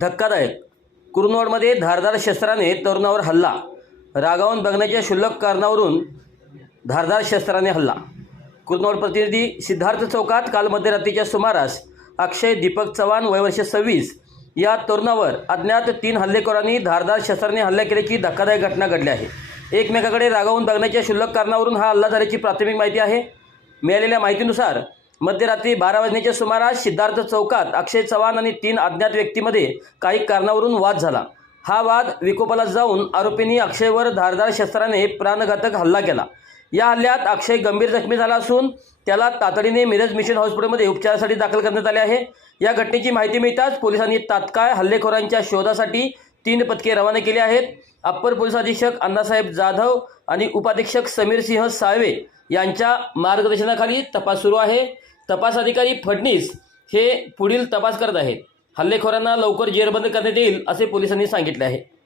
धक्कादायक. कुरनोडमध्ये धारदार शस्त्राने तरुणावर हल्ला. रागावून बघण्याच्या क्षुल्लक कारणावरून धारदार शस्त्राने हल्ला. कुरनोड प्रतिनिधी सिद्धार्थ चौकात काल मध्यरात्रीच्या सुमारास अक्षय दीपक चव्हाण वयवर्ष सव्वीस या तरुणावर अज्ञात तीन हल्लेखोरांनी धारदार शस्त्राने हल्ला केल्याची धक्कादायक घटना घडली आहे. एकमेकाकडे रागावून बघण्याच्या शुल्लक कारणावरून हा हल्ला झाल्याची प्राथमिक माहिती आहे. मिळालेल्या माहितीनुसार मध्यरात्री बारा वाजण्याच्या सुमारास सिद्धार्थ चौकात अक्षय चव्हाण आणि तीन अज्ञात व्यक्तीमध्ये काही कारणावरून वाद झाला. हा वाद विकोपाला जाऊन आरोपींनी अक्षयवर धारदार शस्त्राने प्राणघातक हल्ला केला. या हल्ल्यात अक्षय गंभीर जखमी झाला असून त्याला तातडीने मिरज मिशन हॉस्पिटलमध्ये उपचारासाठी दाखल करण्यात आले आहे. या घटनेची माहिती मिळताच पोलिसांनी तात्काळ हल्लेखोरांच्या शोधासाठी तीन पथके रवाना केली आहेत. अप्पर पोलीस अधीक्षक अण्णासाहेब जाधव आणि उपाधीक्षक समीर सिंह साळवे यांच्या मार्गदर्शनाखाली तपास सुरू आहे. तपास अधिकारी फडणीस हे पुढील तपास करत आहेत. हल्लेखोरांना लवकर जेरबंद करण्यात येईल असे पोलिसांनी सांगितले आहे.